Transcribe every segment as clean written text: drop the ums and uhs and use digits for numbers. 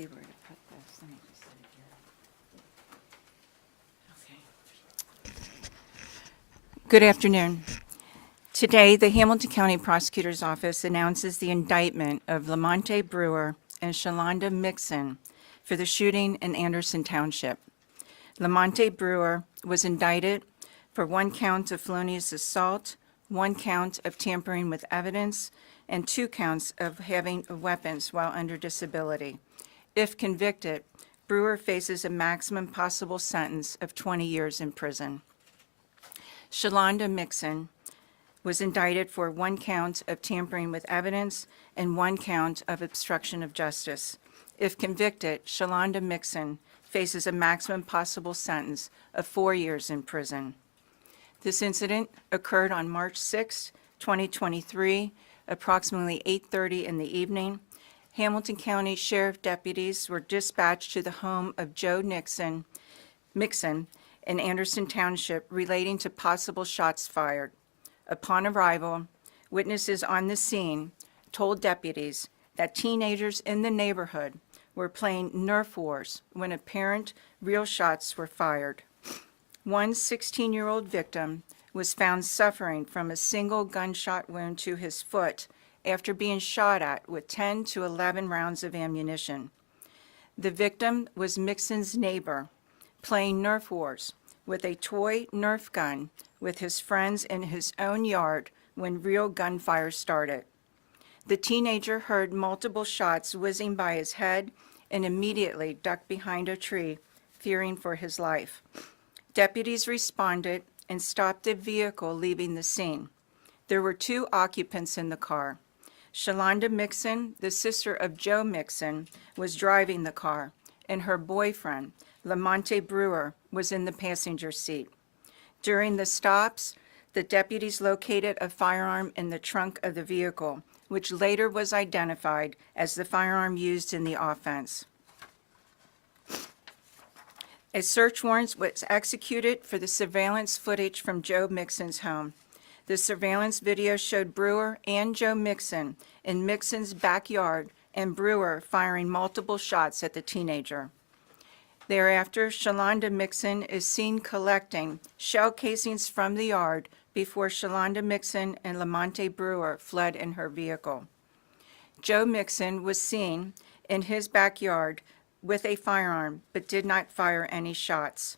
see where to put this. Let me just set it here. Okay. Good afternoon. Today, the Hamilton County Prosecutor's Office announces the indictment of Lamonte Brewer and Shalonda Mixon for the shooting in Anderson Township. Lamonte Brewer was indicted for 1 count of felonious assault, 1 count of tampering with evidence, and 2 counts of having weapons while under disability. If convicted, Brewer faces a maximum possible sentence of 20 years in prison. Shalonda Mixon was indicted for 1 count of tampering with evidence and 1 count of obstruction of justice. If convicted, Shalonda Mixon faces a maximum possible sentence of 4 years in prison. This incident occurred on March 6, 2023, approximately 8:30 in the evening. Hamilton County Sheriff deputies were dispatched to the home of Joe Mixon in Anderson Township relating to possible shots fired. Upon arrival, witnesses on the scene told deputies that teenagers in the neighborhood were playing Nerf Wars when apparent real shots were fired. One 16-year-old victim was found suffering from a single gunshot wound to his foot after being shot at with 10 to 11 rounds of ammunition. The victim was Mixon's neighbor, playing Nerf Wars with a toy Nerf gun with his friends in his own yard when real gunfire started. The teenager heard multiple shots whizzing by his head and immediately ducked behind a tree, fearing for his life. Deputies responded and stopped the vehicle leaving the scene. There were 2 occupants in the car. Shalonda Mixon, the sister of Joe Mixon, was driving the car, and her boyfriend, Lamonte Brewer, was in the passenger seat. During the stops, the deputies located a firearm in the trunk of the vehicle, which later was identified as the firearm used in the offense. A search warrant was executed for the surveillance footage from Joe Mixon's home. The surveillance video showed Brewer and Joe Mixon in Mixon's backyard and Brewer firing multiple shots at the teenager. Thereafter, Shalonda Mixon is seen collecting shell casings from the yard before Shalonda Mixon and Lamonte Brewer fled in her vehicle. Joe Mixon was seen in his backyard with a firearm but did not fire any shots.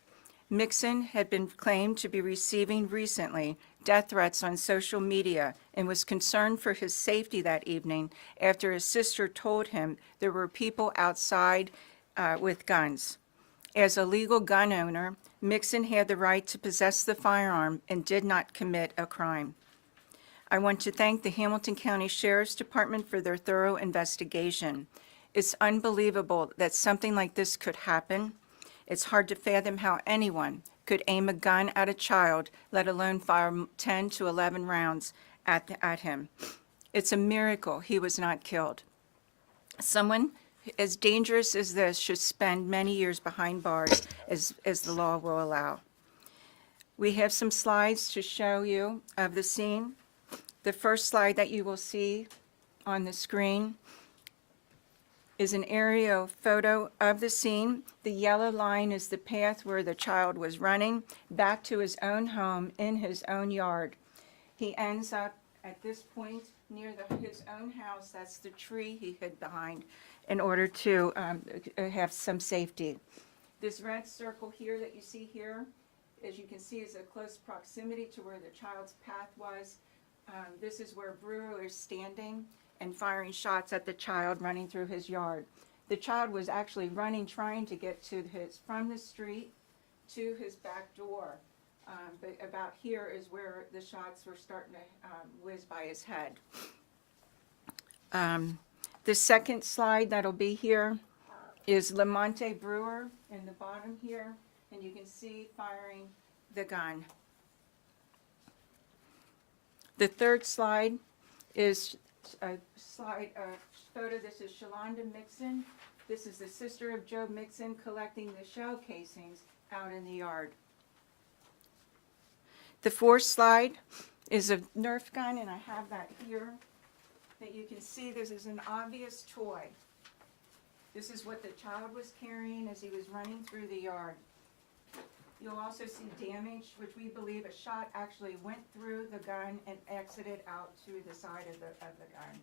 Mixon had been claimed to be receiving recently death threats on social media and was concerned for his safety that evening after his sister told him there were people outside with guns. As a legal gun owner, Mixon had the right to possess the firearm and did not commit a crime. I want to thank the Hamilton County Sheriff's Department for their thorough investigation. It's unbelievable that something like this could happen. It's hard to fathom how anyone could aim a gun at a child, let alone fire 10 to 11 rounds at him. It's a miracle he was not killed. Someone as dangerous as this should spend many years behind bars as the law will allow. We have some slides to show you of the scene. The first slide that you will see on the screen is an aerial photo of the scene. The yellow line is the path where the child was running back to his own home in his own yard. He ends up at this point near his own house. That's the tree he hid behind in order to have some safety. This red circle here that you see here, as you can see, is a close proximity to where the child's path was. This is where Brewer is standing and firing shots at the child running through his yard. The child was actually running, trying to get from the street to his back door. But about here is where the shots were starting to whiz by his head. The second slide that'll be here is Lamonte Brewer in the bottom here, and you can see firing the gun. The third slide is a photo. This is Shalonda Mixon. This is the sister of Joe Mixon collecting the shell casings out in the yard. The fourth slide is a Nerf gun, and I have that here, that you can see this is an obvious toy. This is what the child was carrying as he was running through the yard. You'll also see damage, which we believe a shot actually went through the gun and exited out to the side of the gun.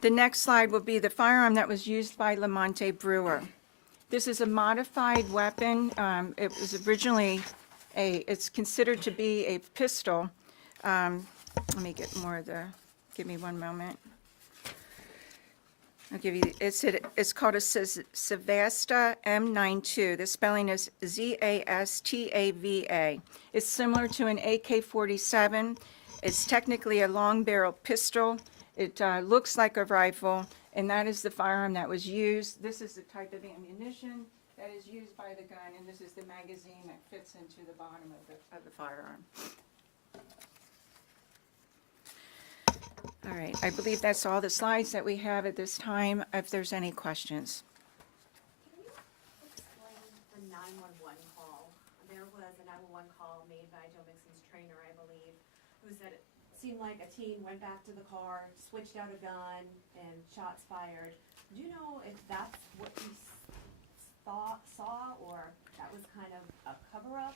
The next slide will be the firearm that was used by Lamonte Brewer. This is a modified weapon. It was originally it's considered to be a pistol. Let me get more of the, give me one moment. I'll give you, it's called a Zavasta M92. The spelling is Zastava. It's similar to an AK-47. It's technically a long barrel pistol. It looks like a rifle, and that is the firearm that was used. This is the type of ammunition that is used by the gun, and this is the magazine that fits into the bottom of the firearm. All right, I believe that's all the slides that we have at this time. If there's any questions. Can you explain the 911 call? There was a 911 call made by Joe Mixon's trainer, I believe, who said it seemed like a teen went back to the car, switched out a gun, and shots fired. Do you know if that's what you saw, or that was kind of a cover-up?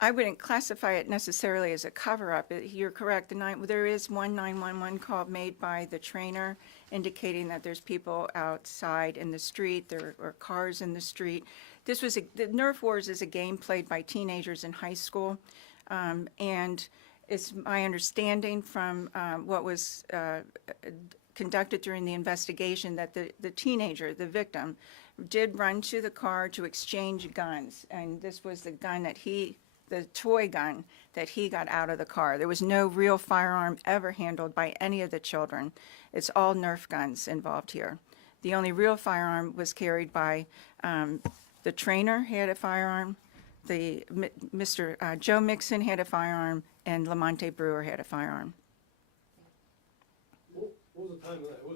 I wouldn't classify it necessarily as a cover-up. You're correct. There is one 911 call made by the trainer indicating that there's people outside in the street, there are cars in the street. The Nerf Wars is a game played by teenagers in high school, and it's my understanding from what was conducted during the investigation that the teenager, the victim, did run to the car to exchange guns, and this was the toy gun that he got out of the car. There was no real firearm ever handled by any of the children. It's all Nerf guns involved here. The only real firearm was carried by the trainer had a firearm, Mr. Joe Mixon had a firearm, and Lamonte Brewer had a firearm. What was the time of that? It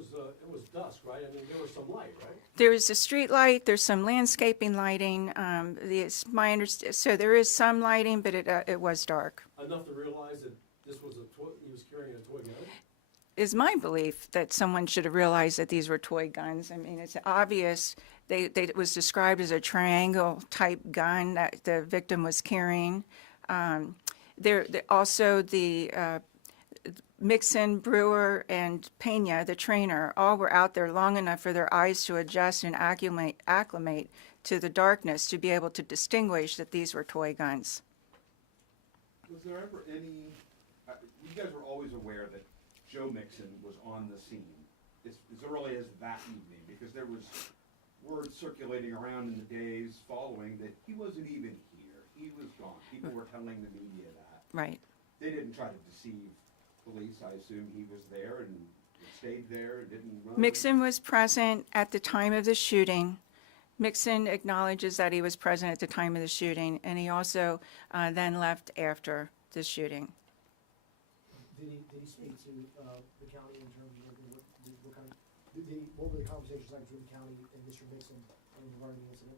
was dusk, right? I mean, there was some light, right? There is a street light, there's some landscaping lighting, so there is some lighting, but it was dark. Enough to realize that this was he was carrying a toy gun? Is my belief that someone should have realized that these were toy guns. I mean, it's obvious, it was described as a triangle type gun that the victim was carrying. Also the Mixon, Brewer, and Pena, the trainer, all were out there long enough for their eyes to adjust and acclimate to the darkness to be able to distinguish that these were toy guns. Was there ever any, you guys were always aware that Joe Mixon was on the scene as early as that evening, because there was word circulating around in the days following that he wasn't even here. He was gone. People were telling the media that. Right. They didn't try to deceive police. I assume he was there and stayed there and didn't run. Mixon was present at the time of the shooting. Mixon acknowledges that he was present at the time of the shooting, and he also then left after the shooting. Did he speak to the county in terms of what were the conversations like between the county and Mr. Mixon regarding the incident?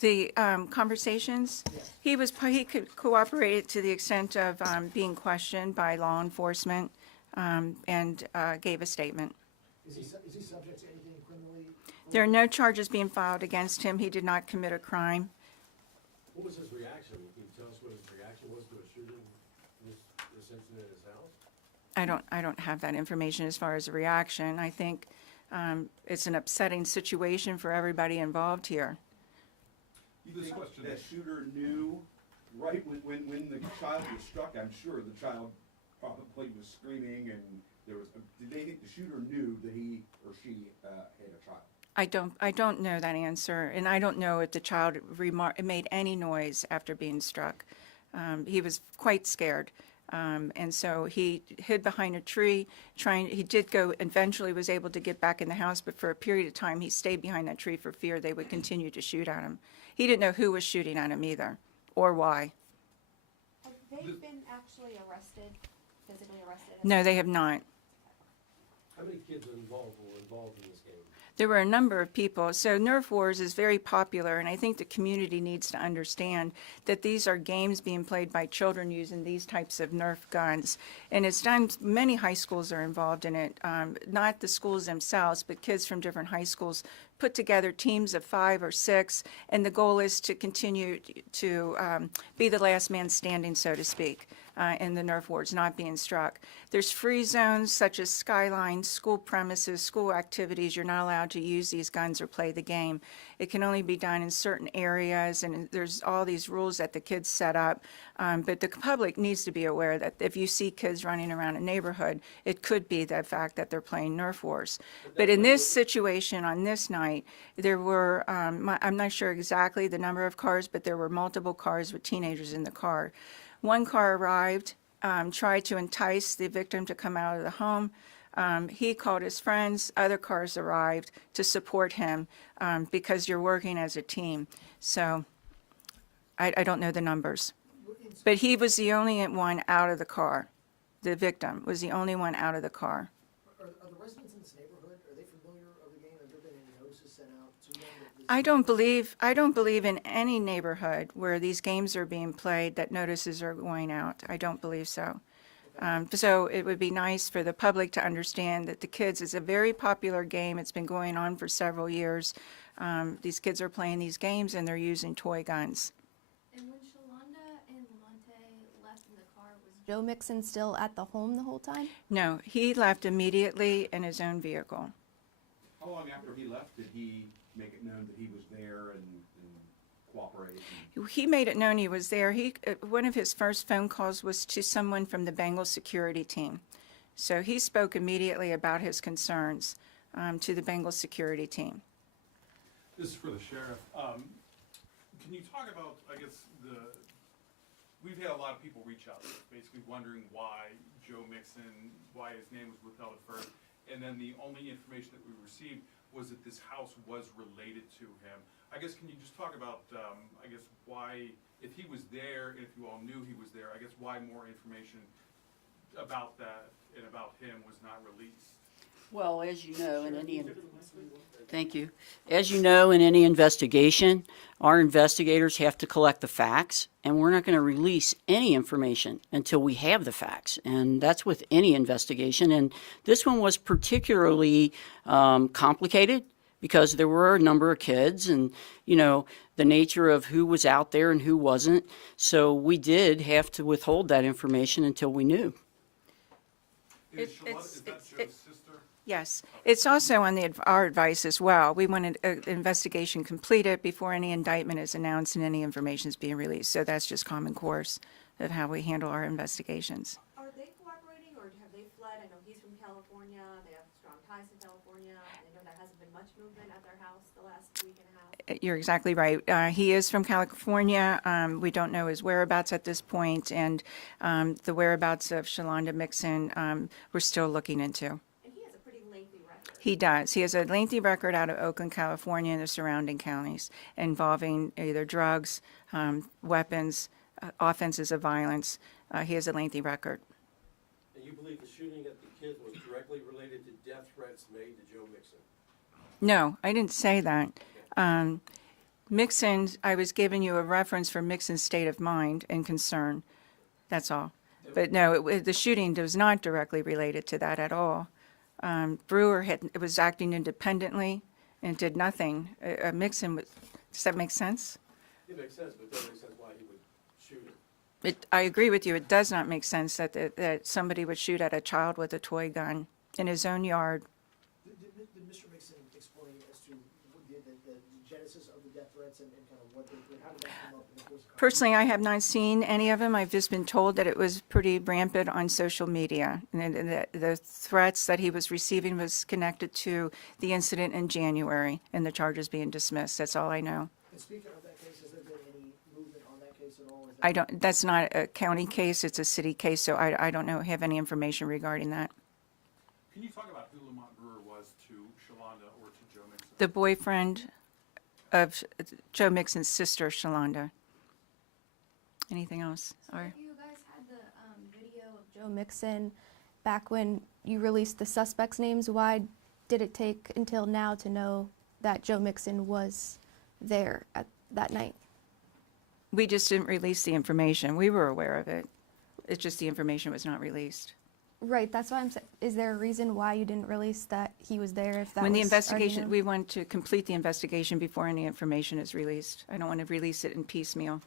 The conversations, Yes. he could cooperate to the extent of being questioned by law enforcement and gave a statement. Is he subject to anything criminally? There are no charges being filed against him. He did not commit a crime. What was his reaction? Can you tell us what his reaction was to a shooting, this incident at his house? I don't have that information as far as a reaction. I think it's an upsetting situation for everybody involved here. You think that shooter knew right when the child was struck? I'm sure the child probably was screaming, and there was. Did they think the shooter knew that he or she had a child? I don't know that answer, and I don't know if the child made any noise after being struck. He was quite scared, and so he hid behind a tree. He did go. Eventually, was able to get back in the house, but for a period of time, he stayed behind that tree for fear they would continue to shoot at him. He didn't know who was shooting at him either, or why. Have they been actually arrested, physically arrested? No, they have not. How many kids were involved in this game? There were a number of people. So Nerf Wars is very popular, and I think the community needs to understand that these are games being played by children using these types of Nerf guns. And it's done, many high schools are involved in it, not the schools themselves, but kids from different high schools put together teams of 5 or 6, and the goal is to continue to be the last man standing, so to speak, in the Nerf Wars, not being struck. There's free zones such as skylines, school premises, school activities. You're not allowed to use these guns or play the game. It can only be done in certain areas, and there's all these rules that the kids set up. But the public needs to be aware that if you see kids running around a neighborhood, it could be the fact that they're playing Nerf Wars. But in this situation on this night, there were, I'm not sure exactly the number of cars, but there were multiple cars with teenagers in the car. One car arrived, tried to entice the victim to come out of the home. He called his friends. Other cars arrived to support him because you're working as a team. So I don't know the numbers. But he was the only one out of the car. The victim was the only one out of the car. Are the residents in this neighborhood, are they familiar of the game? Have there been any notices sent out to them? that this- I don't believe in any neighborhood where these games are being played that notices are going out. I don't believe so. So it would be nice for the public to understand that the kids, it's a very popular game. It's been going on for several years. These kids are playing these games and they're using toy guns. And when Shalonda and Lamonte left in the car, was Joe Mixon still at the home the whole time? No, he left immediately in his own vehicle. How long after he left did he make it known that he was there and cooperate? He made it known he was there. One of his first phone calls was to someone from the Bengal security team. So he spoke immediately about his concerns to the Bengal security team. This is for the sheriff. Can you talk about, I guess, we've had a lot of people reach out, basically wondering why Joe Mixon, why his name was withheld at first, and then the only information that we received was that this house was related to him. I guess, can you just talk about, I guess, why, if he was there, and if you all knew he was there, I guess why more information about that and about him was not released? Well, as you know, thank you. As you know, in any investigation, our investigators have to collect the facts, and we're not going to release any information until we have the facts. And that's with any investigation. And this one was particularly complicated because there were a number of kids and, you know, the nature of who was out there and who wasn't. So we did have to withhold that information until we knew. Is that Joe's sister? Yes, it's also on our advice as well. We want an investigation completed before any indictment is announced and any information is being released. So that's just common course of how we handle our investigations. Are they cooperating, or have they fled? I know he's from California, they have strong ties to California. I know there hasn't been much movement at their house the last week and a half. You're exactly right. He is from California. We don't know his whereabouts at this point, and the whereabouts of Shalonda Mixon, we're still looking into. And he has a pretty lengthy record. He does. He has a lengthy record out of Oakland, California, and the surrounding counties involving either drugs, weapons, offenses of violence. He has a lengthy record. And you believe the shooting at the kids was directly related to death threats made to Joe Mixon? No, I didn't say that. Mixon, I was giving you a reference for Mixon's state of mind and concern. That's all. But no, the shooting was not directly related to that at all. Brewer was acting independently and did nothing. Mixon, does that make sense? It makes sense, but it doesn't make sense why he would shoot him. I agree with you. It does not make sense that somebody would shoot at a child with a toy gun in his own yard. Did Mr. Mixon explain as to the genesis of the death threats and kind of what how did that come up in the course of Personally, I have not seen any of them. I've just been told that it was pretty rampant on social media. And the threats that he was receiving was connected to the incident in January and the charges being dismissed. That's all I know. And speaking of that case, has there been any movement on that case at all? Is that I don't, that's not a county case, it's a city case, so I don't know, have any information regarding that. Can you talk about who Lamont Brewer was to Shalonda or to Joe Mixon? The boyfriend of Joe Mixon's sister, Shalonda. Anything else? So Or, if you guys had the video of Joe Mixon back when you released the suspects' names, why did it take until now to know that Joe Mixon was there at that night? We just didn't release the information. We were aware of it. It's just the information was not released. Right, that's why I'm saying, is there a reason why you didn't release that he was there if that When the was already investigation, known? we want to complete the investigation before any information is released. I don't want to release it in piecemeal.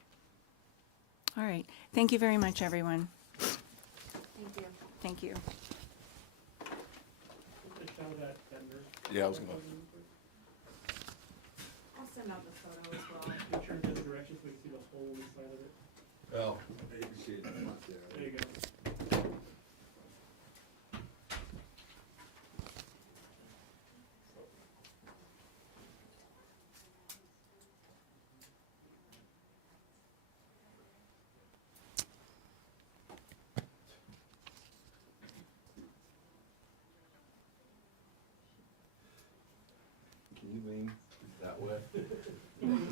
All right. Thank you very much, everyone. Thank you. Thank you. Yeah, I was gonna. I'll send out the photo as well. Picture in the other direction so we can see the whole inside of it. Oh, you can see it in the front there. There you go. Can you lean that way? In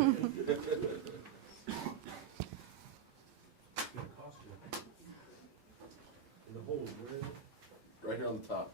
the hole, where is it? Right here on the top.